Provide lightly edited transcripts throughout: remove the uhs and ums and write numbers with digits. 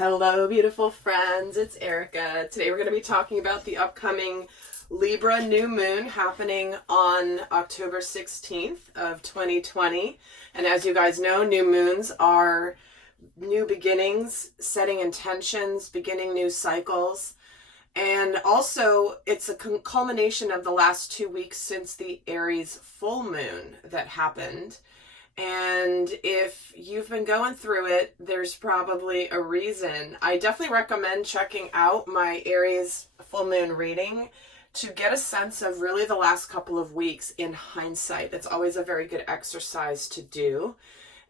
Hello, beautiful friends. It's Erika. Today we're going to be talking about the upcoming Libra New Moon happening on October 16th of 2020. And as you guys know, new moons are new beginnings, setting intentions, beginning new cycles. And also, it's a culmination of the last 2 weeks since the Aries full moon that happened. And if you've been going through it, there's probably a reason. I definitely recommend checking out my Aries full moon reading to get a sense of really the last couple of weeks in hindsight. It's always a very good exercise to do.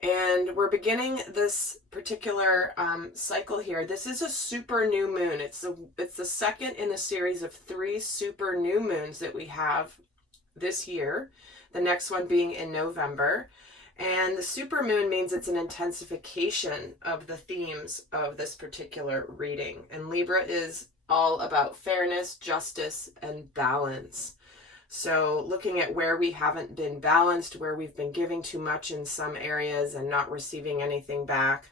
And we're beginning this particular cycle here. This is a super new moon. It's the second in a series of 3 super new moons that we have this year. The next one being in November. And the super moon means it's an intensification of the themes of this particular reading. And Libra is all about fairness, justice, and balance. So looking at where we haven't been balanced, where we've been giving too much in some areas and not receiving anything back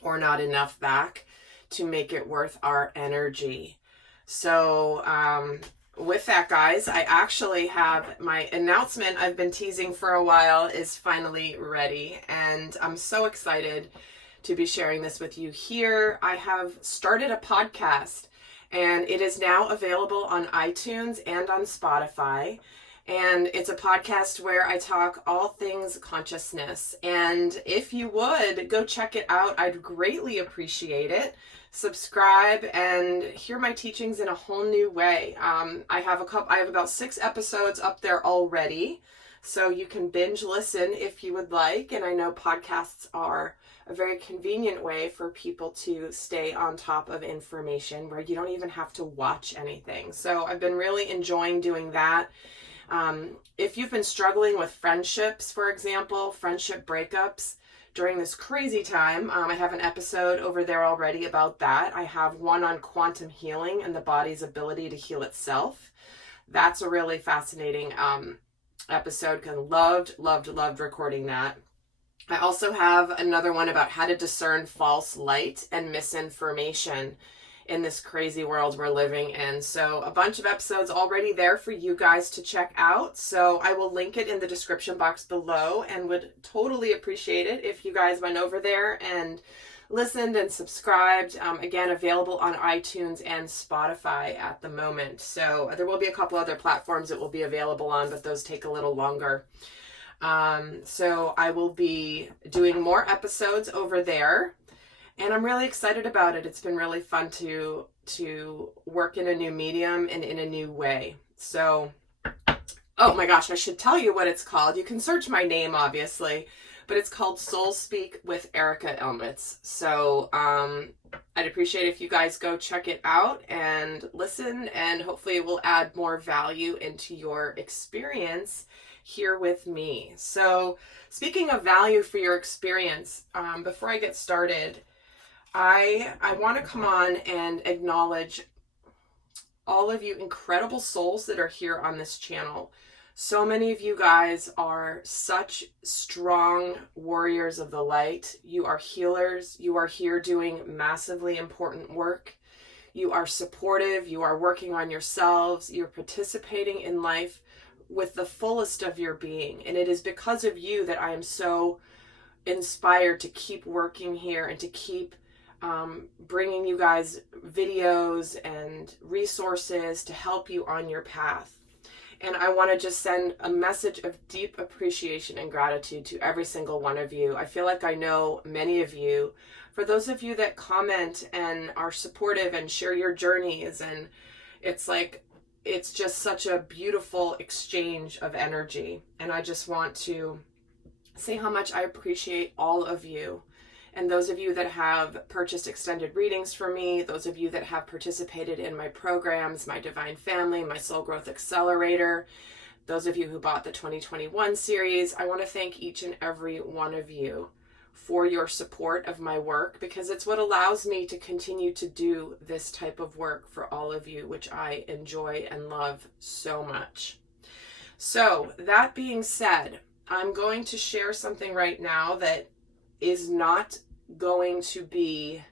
or not enough back to make it worth our energy. So, with that, guys, I actually have my announcement I've been teasing for a while is finally ready, and I'm so excited to be sharing this with you here. I have started a podcast, and it is now available on iTunes and on Spotify, and it's a podcast where I talk all things consciousness, and if you would, go check it out. I'd greatly appreciate it. Subscribe and hear my teachings in a whole new way. I have about 6 episodes up there already, so you can binge listen if you would like. And I know podcasts are a very convenient way for people to stay on top of information where you don't even have to watch anything. So I've been really enjoying doing that. If you've been struggling with friendships, for example, friendship breakups, during this crazy time, I have an episode over there already about that. I have one on quantum healing and the body's ability to heal itself. That's a really fascinating episode. Loved recording that. I also have another one about how to discern false light and misinformation in this crazy world we're living in. So a bunch of episodes already there for you guys to check out. So I will link it in the description box below and would totally appreciate it if you guys went over there and listened and subscribed. Again, available on iTunes and Spotify at the moment. So there will be a couple other platforms it will be available on, but those take a little longer. So I will be doing more episodes over there. And I'm really excited about it. It's been really fun to work in a new medium and in a new way. So, oh my gosh, I should tell you what it's called. You can search my name, obviously, but it's called Soul Speak with Erika Elmitz. So, I'd appreciate if you guys go check it out and listen, and hopefully it will add more value into your experience here with me. So, speaking of value for your experience, before I get started, I want to come on and acknowledge all of you incredible souls that are here on this channel. So many of you guys are such strong warriors of the light. You are healers. You are here doing massively important work. You are supportive. You are working on yourselves. You're participating in life with the fullest of your being. And it is because of you that I am so inspired to keep working here and to keep bringing you guys videos and resources to help you on your path. And I want to just send a message of deep appreciation and gratitude to every single one of you. I feel like I know many of you. For those of you that comment and are supportive and share your journeys, and it's just such a beautiful exchange of energy. And I just want to say how much I appreciate all of you. And those of you that have purchased extended readings for me, those of you that have participated in my programs, my Divine Family, my Soul Growth Accelerator, those of you who bought the 2021 series, I want to thank each and every one of you for your support of my work, because it's what allows me to continue to do this type of work for all of you, which I enjoy and love so much. So that being said, I'm going to share something right now that is not going to be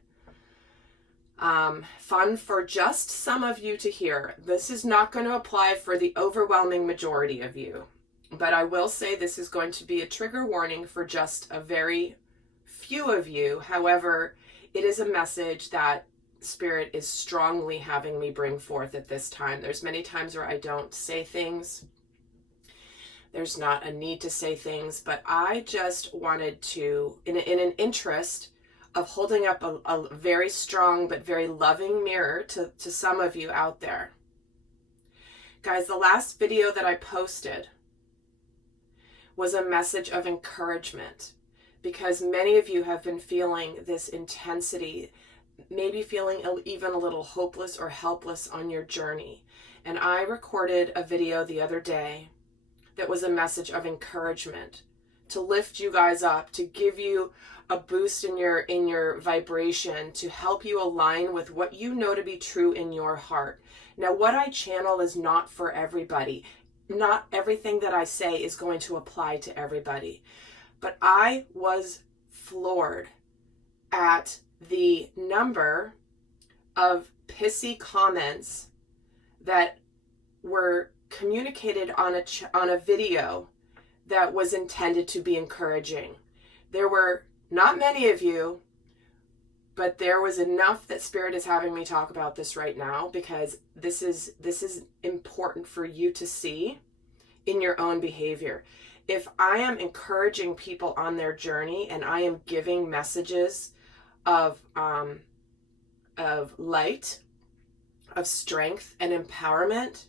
Fun for just some of you to hear. This is not going to apply for the overwhelming majority of you, but I will say this is going to be a trigger warning for just a very few of you. However, it is a message that Spirit is strongly having me bring forth at this time. There's many times where I don't say things. There's not a need to say things, but I just wanted to, in an interest of holding up a very strong but very loving mirror to some of you out there. Guys, the last video that I posted was a message of encouragement, because many of you have been feeling this intensity, maybe feeling even a little hopeless or helpless on your journey. And I recorded a video the other day that was a message of encouragement, to lift you guys up, to give you a boost in your vibration, to help you align with what you know to be true in your heart. Now, what I channel is not for everybody. Not everything that I say is going to apply to everybody. But I was floored at the number of pissy comments that were communicated on a video that was intended to be encouraging. There were not many of you, but there was enough that Spirit is having me talk about this right now, because this is important for you to see in your own behavior. If I am encouraging people on their journey and I am giving messages of light, of strength and empowerment,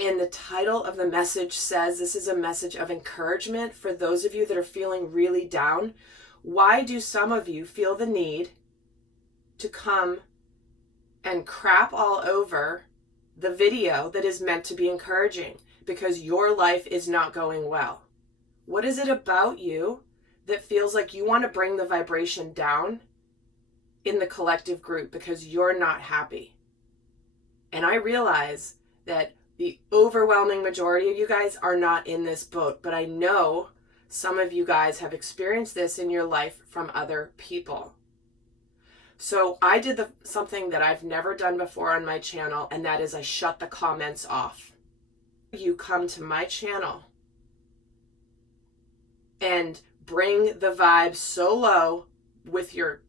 and the title of the message says this is a message of encouragement for those of you that are feeling really down, why do some of you feel the need to come and crap all over the video that is meant to be encouraging because your life is not going well? What is it about you that feels like you want to bring the vibration down in the collective group because you're not happy? And I realize that the overwhelming majority of you guys are not in this boat, but I know some of you guys have experienced this in your life from other people. So I did something that I've never done before on my channel, and that is I shut the comments off. You come to my channel and bring the vibe so low with your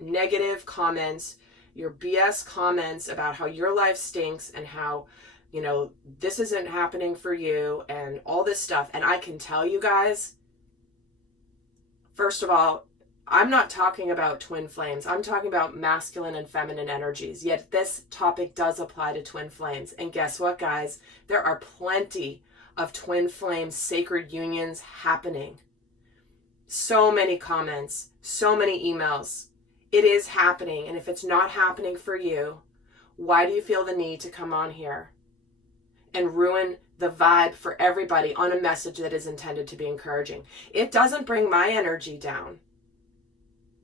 negative comments, your BS comments about how your life stinks and how, you know, this isn't happening for you and all this stuff. And I can tell you guys, first of all, I'm not talking about twin flames. I'm talking about masculine and feminine energies. Yet this topic does apply to twin flames. And guess what, guys? There are plenty of twin flame sacred unions happening. So many comments, so many emails. It is happening. And if it's not happening for you, why do you feel the need to come on here and ruin the vibe for everybody on a message that is intended to be encouraging? It doesn't bring my energy down,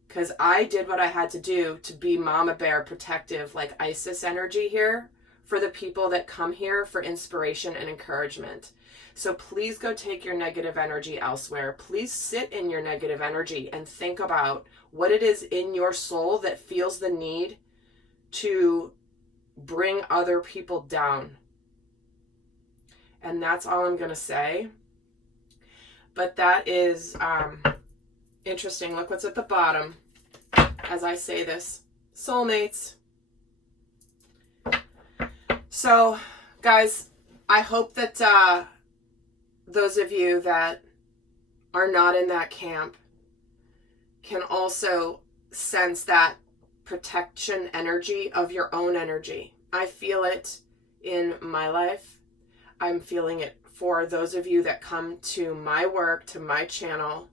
because I did what I had to do to be mama bear protective, like Isis energy here, for the people that come here for inspiration and encouragement. So please go take your negative energy elsewhere. Please sit in your negative energy and think about what it is in your soul that feels the need to bring other people down. And that's all I'm going to say. But that is interesting. Look what's at the bottom as I say this. Soulmates. So, guys, I hope that those of you that are not in that camp can also sense that protection energy of your own energy. I feel it in my life. I'm feeling it for those of you that come to my work, to my channel,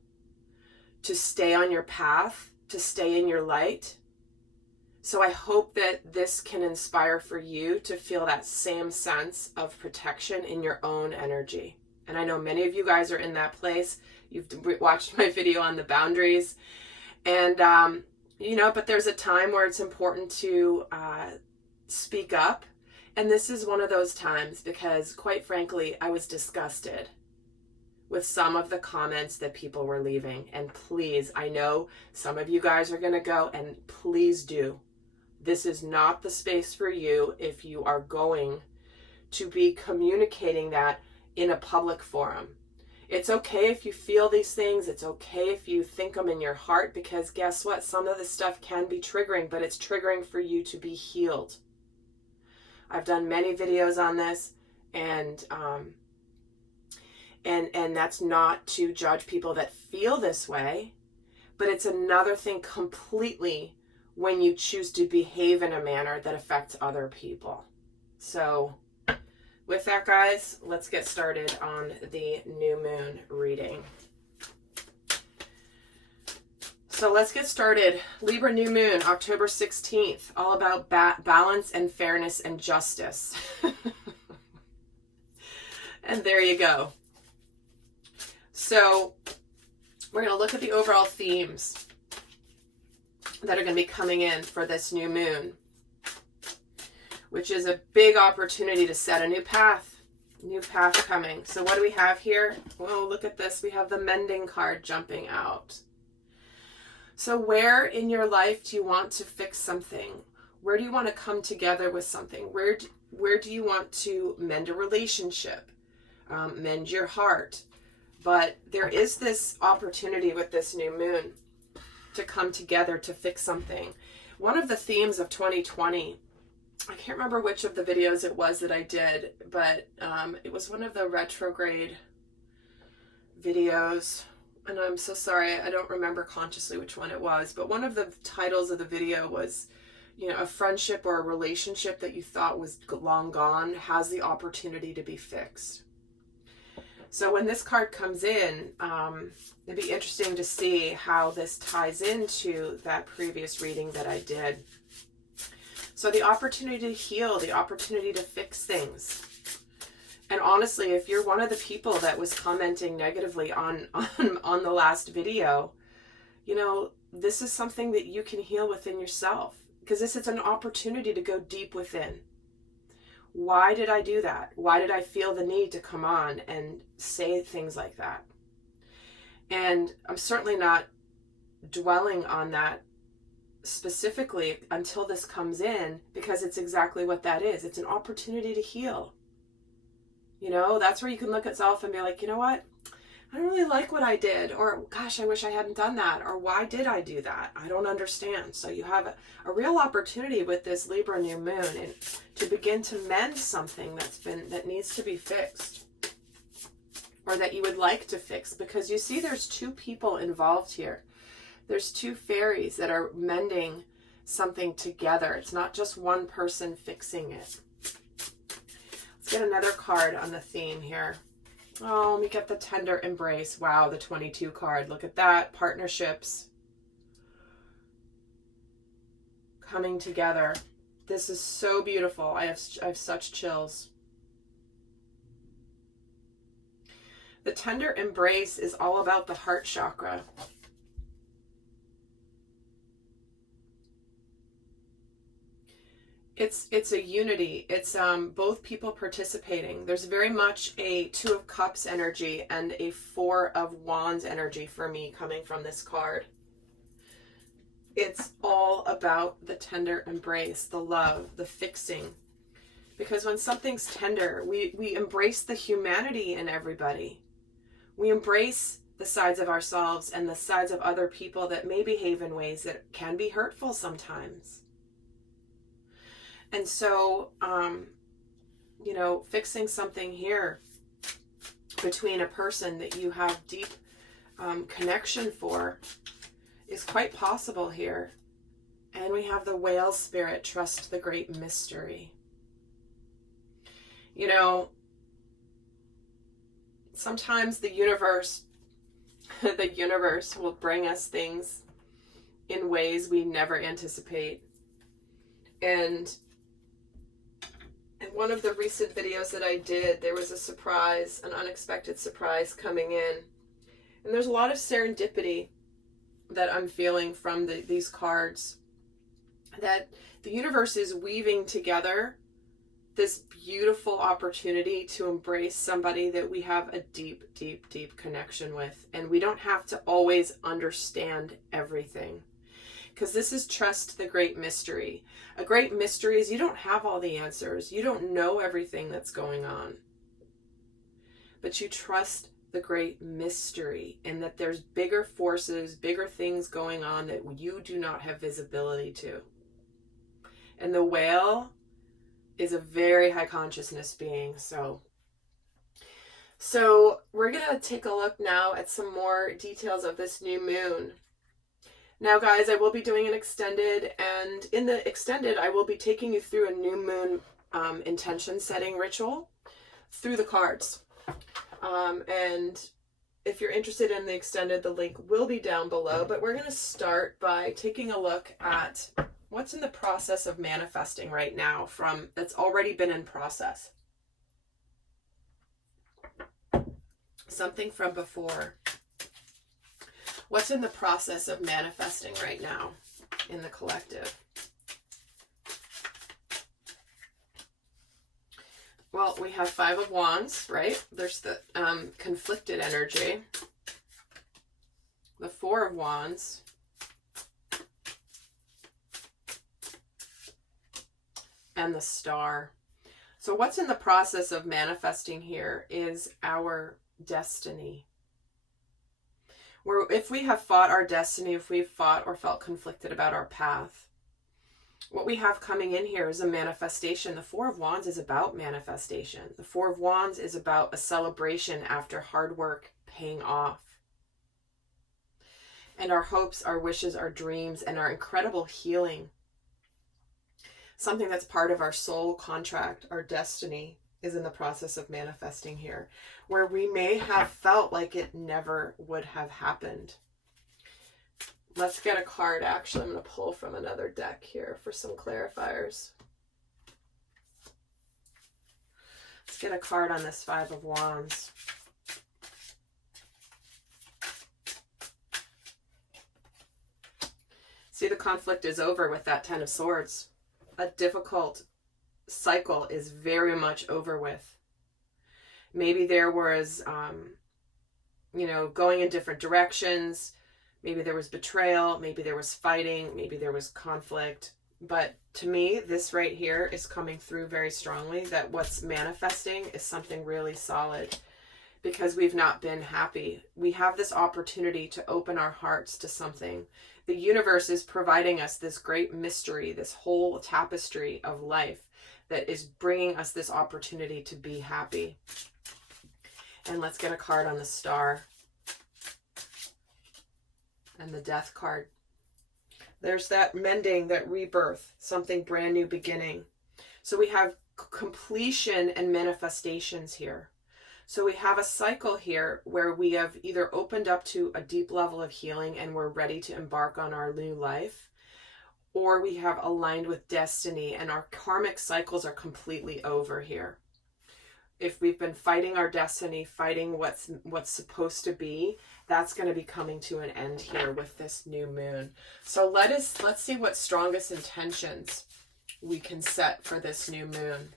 to stay on your path, to stay in your light. So I hope that this can inspire for you to feel that same sense of protection in your own energy. And I know many of you guys are in that place. You've watched my video on the boundaries. And, you know, but there's a time where it's important to speak up. And this is one of those times because, quite frankly, I was disgusted with some of the comments that people were leaving. And please, I know some of you guys are going to go, and please do. this is not the space for you if you are going to be communicating that in a public forum. It's okay if you feel these things. It's okay if you think them in your heart, because guess what? Some of this stuff can be triggering, but it's triggering for you to be healed. I've done many videos on this, and that's not to judge people that feel this way, but it's another thing completely when you choose to behave in a manner that affects other people. So with that, guys, let's get started on the new moon reading. So let's get started. Libra New Moon, October 16th, all about balance and fairness and justice. And there you go. So we're going to look at the overall themes that are going to be coming in for this new moon, which is a big opportunity to set a new path coming. So what do we have here? Well, look at this. We have the mending card jumping out. So where in your life do you want to fix something? Where do you want to come together with something? Where do you want to mend a relationship? Mend your heart? But there is this opportunity with this new moon to come together to fix something. One of the themes of 2020, I can't remember which of the videos it was that I did, but it was one of the retrograde videos. And I'm so sorry, I don't remember consciously which one it was, but one of the titles of the video was, a friendship or a relationship that you thought was long gone has the opportunity to be fixed. So when this card comes in, it'd be interesting to see how this ties into that previous reading that I did. So the opportunity to heal, the opportunity to fix things. And honestly, if you're one of the people that was commenting negatively on the last video, this is something that you can heal within yourself, because this is an opportunity to go deep within. Why did I do that? Why did I feel the need to come on and say things like that? And I'm certainly not dwelling on that specifically until this comes in, because it's exactly what that is. It's an opportunity to heal. That's where you can look at yourself and be like, you know what? I don't really like what I did, or gosh, I wish I hadn't done that, or why did I do that? I don't understand. So you have a real opportunity with this Libra new moon and to begin to mend something that needs to be fixed, or that you would like to fix, because you see there's two people involved here. There's two fairies that are mending something together. It's not just one person fixing it. Let's get another card on the theme here. Oh, let me get the tender embrace. Wow, the 22 card. Look at that. Partnerships coming together. This is so beautiful. I have such chills. The tender embrace is all about the heart chakra. It's a unity. It's both people participating. There's very much a 2 of Cups energy and a 4 of Wands energy for me coming from this card. It's all about the tender embrace, the love, the fixing. Because when something's tender, we embrace the humanity in everybody. We embrace the sides of ourselves and the sides of other people that may behave in ways that can be hurtful sometimes. And so, fixing something here between a person that you have deep connection for is quite possible here. And we have the whale spirit, trust the great mystery. Sometimes the universe will bring us things in ways we never anticipate. And in one of the recent videos that I did, there was a surprise, an unexpected surprise coming in. And there's a lot of serendipity that I'm feeling from these cards. That the universe is weaving together this beautiful opportunity to embrace somebody that we have a deep, deep, deep connection with. And we don't have to always understand everything. because this is trust the great mystery. A great mystery is you don't have all the answers. You don't know everything that's going on. But you trust the great mystery, and that there's bigger forces, bigger things going on that you do not have visibility to. And the whale is a very high consciousness being. So we're going to take a look now at some more details of this new moon. Now, guys, I will be doing an extended, and in the extended, I will be taking you through a new moon intention setting ritual through the cards. And if you're interested in the extended, the link will be down below, but we're going to start by taking a look at what's in the process of manifesting right now that's already been in process. Something from before. What's in the process of manifesting right now in the collective? Well, we have Five of Wands, right? There's the conflicted energy. The Four of Wands. And the Star. So what's in the process of manifesting here is our destiny. Where if we have fought our destiny, if we've fought or felt conflicted about our path, what we have coming in here is a manifestation. The Four of Wands is about manifestation. The Four of Wands is about a celebration after hard work paying off. And our hopes, our wishes, our dreams, and our incredible healing. Something that's part of our soul contract, our destiny, is in the process of manifesting here. Where we may have felt like it never would have happened. Let's get a card. Actually, I'm going to pull from another deck here for some clarifiers. Let's get a card on this Five of Wands. See, the conflict is over with that Ten of Swords. A difficult cycle is very much over with. Maybe there was, going in different directions. Maybe there was betrayal, maybe there was fighting, maybe there was conflict. But to me, this right here is coming through very strongly that what's manifesting is something really solid because we've not been happy. We have this opportunity to open our hearts to something. The universe is providing us this great mystery, this whole tapestry of life that is bringing us this opportunity to be happy. And let's get a card on the Star. And the Death card. There's that mending, that rebirth, something brand new beginning. So we have completion and manifestations here. So we have a cycle here where we have either opened up to a deep level of healing and we're ready to embark on our new life, or we have aligned with destiny and our karmic cycles are completely over here. If we've been fighting our destiny, fighting what's supposed to be, that's going to be coming to an end here with this new moon. So let's see what strongest intentions we can set for this new moon.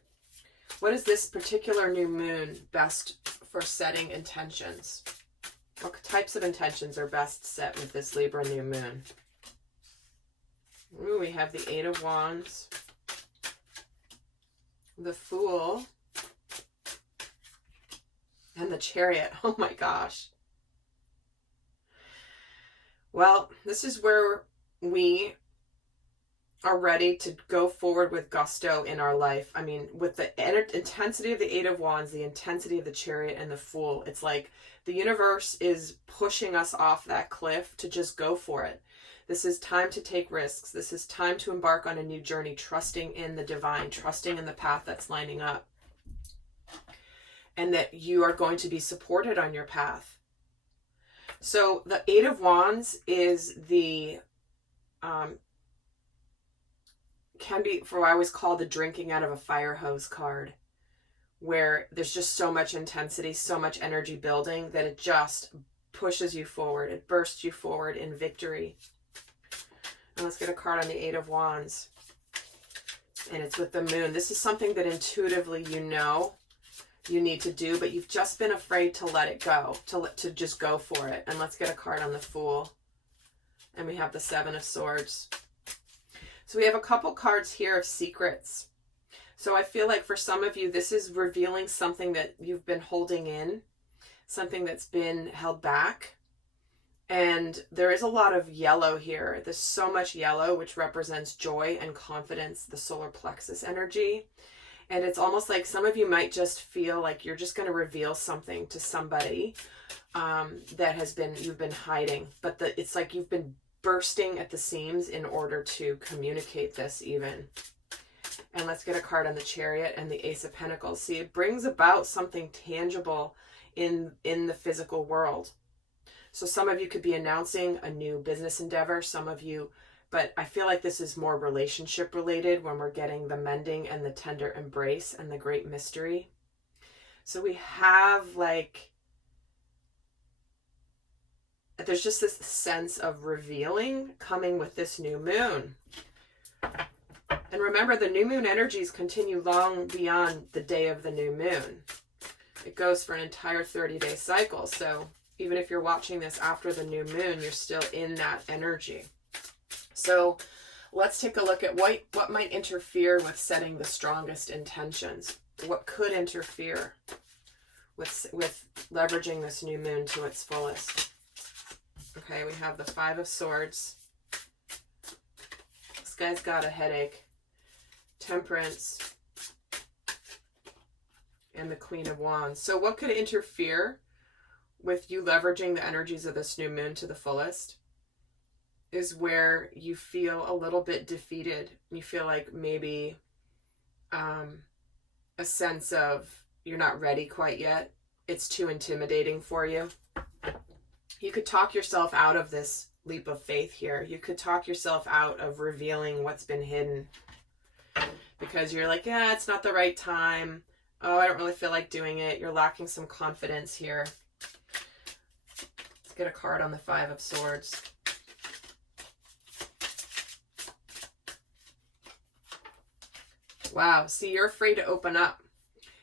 What is this particular new moon best for setting intentions? What types of intentions are best set with this Libra new moon? Ooh, we have the Eight of Wands, the Fool, and the Chariot. Oh my gosh. Well, this is where we are ready to go forward with gusto in our life. I mean, with the intensity of the Eight of Wands, the intensity of the Chariot and the Fool, it's like the universe is pushing us off that cliff to just go for it. This is time to take risks. This is time to embark on a new journey, trusting in the divine, trusting in the path that's lining up. And that you are going to be supported on your path. So the Eight of Wands is the, can be, for what I always call the drinking out of a fire hose card, where there's just so much intensity, so much energy building that it just pushes you forward. It bursts you forward in victory. And let's get a card on the Eight of Wands. And it's with the moon. This is something that intuitively you know you need to do, but you've just been afraid to let it go, to just go for it. And let's get a card on the Fool. And we have the Seven of Swords. So we have a couple cards here of secrets. So I feel like for some of you, this is revealing something that you've been holding in, something that's been held back. And there is a lot of yellow here. There's so much yellow, which represents joy and confidence, the solar plexus energy. And it's almost like some of you might just feel like you're just going to reveal something to somebody that you've been hiding. But it's like you've been bursting at the seams in order to communicate this even. And let's get a card on the Chariot and the Ace of Pentacles. See, it brings about something tangible in the physical world. So some of you could be announcing a new business endeavor, some of you, but I feel like this is more relationship related when we're getting the mending and the tender embrace and the great mystery. So we have like, there's just this sense of revealing coming with this new moon. And remember, the new moon energies continue long beyond the day of the new moon. It goes for an entire 30-day cycle. So even if you're watching this after the new moon, you're still in that energy. So let's take a look at what might interfere with setting the strongest intentions. What could interfere with leveraging this new moon to its fullest? Okay, we have the Five of Swords. This guy's got a headache. Temperance. And the Queen of Wands. So what could interfere with you leveraging the energies of this new moon to the fullest is where you feel a little bit defeated. You feel like maybe a sense of you're not ready quite yet. It's too intimidating for you. You could talk yourself out of this leap of faith here. You could talk yourself out of revealing what's been hidden because you're like, yeah, it's not the right time. Oh, I don't really feel like doing it. You're lacking some confidence here. Let's get a card on the Five of Swords. Wow. See, you're afraid to open up.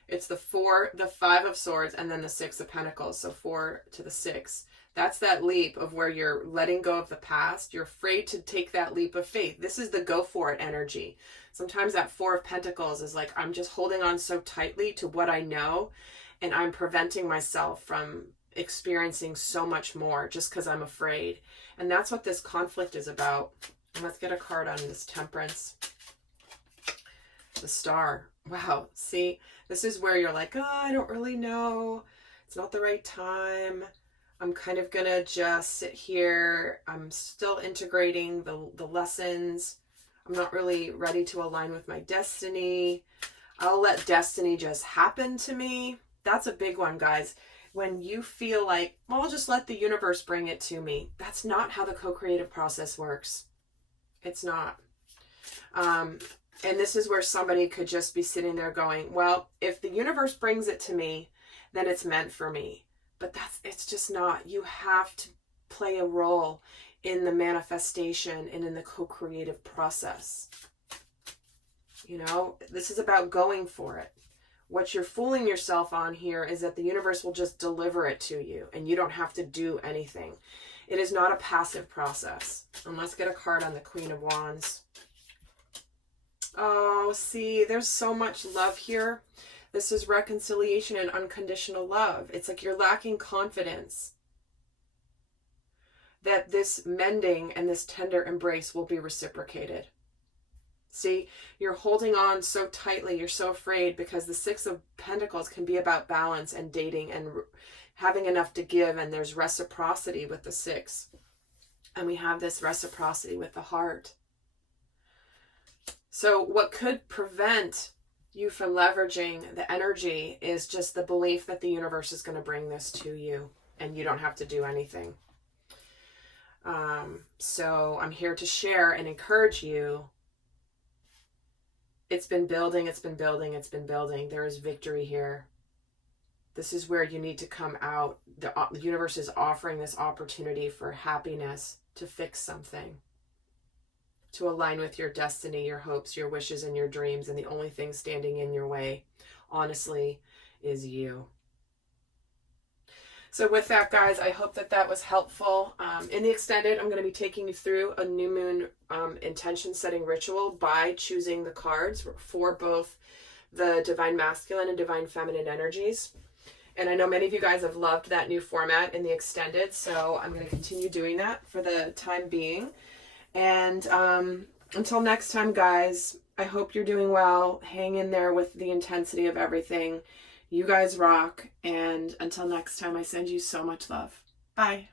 It's the Five of Swords, and then the Six of Pentacles. So 4 to the 6. That's that leap of where you're letting go of the past. You're afraid to take that leap of faith. This is the go for it energy. Sometimes that Four of Pentacles is like, I'm just holding on so tightly to what I know, and I'm preventing myself from experiencing so much more just because I'm afraid. And that's what this conflict is about. And let's get a card on this Temperance. The Star. Wow. See, this is where you're like, oh, I don't really know. It's not the right time. I'm kind of going to just sit here. I'm still integrating the lessons. I'm not really ready to align with my destiny. I'll let destiny just happen to me. That's a big one, guys. When you feel like, well, I'll just let the universe bring it to me. That's not how the co-creative process works. It's not. And this is where somebody could just be sitting there going, well, if the universe brings it to me, then it's meant for me. But it's just not. You have to play a role in the manifestation and in the co-creative process. You know, this is about going for it. What you're fooling yourself on here is that the universe will just deliver it to you and you don't have to do anything. It is not a passive process. And let's get a card on the Queen of Wands. Oh, see, there's so much love here. This is reconciliation and unconditional love. It's like you're lacking confidence that this mending and this tender embrace will be reciprocated. See, you're holding on so tightly. You're so afraid because the Six of Pentacles can be about balance and dating and having enough to give. And there's reciprocity with the Six. And we have this reciprocity with the Heart. So what could prevent you from leveraging the energy is just the belief that the universe is going to bring this to you and you don't have to do anything. So I'm here to share and encourage you. It's been building, it's been building, it's been building. There is victory here. This is where you need to come out. The universe is offering this opportunity for happiness, to fix something, to align with your destiny, your hopes, your wishes, and your dreams. And the only thing standing in your way, honestly, is you. So with that, guys, I hope that that was helpful. In the extended, I'm going to be taking you through a new moon intention setting ritual by choosing the cards for both the divine masculine and divine feminine energies. And I know many of you guys have loved that new format in the extended, so I'm going to continue doing that for the time being. And until next time, guys, I hope you're doing well. Hang in there with the intensity of everything. You guys rock. And until next time, I send you so much love. Bye.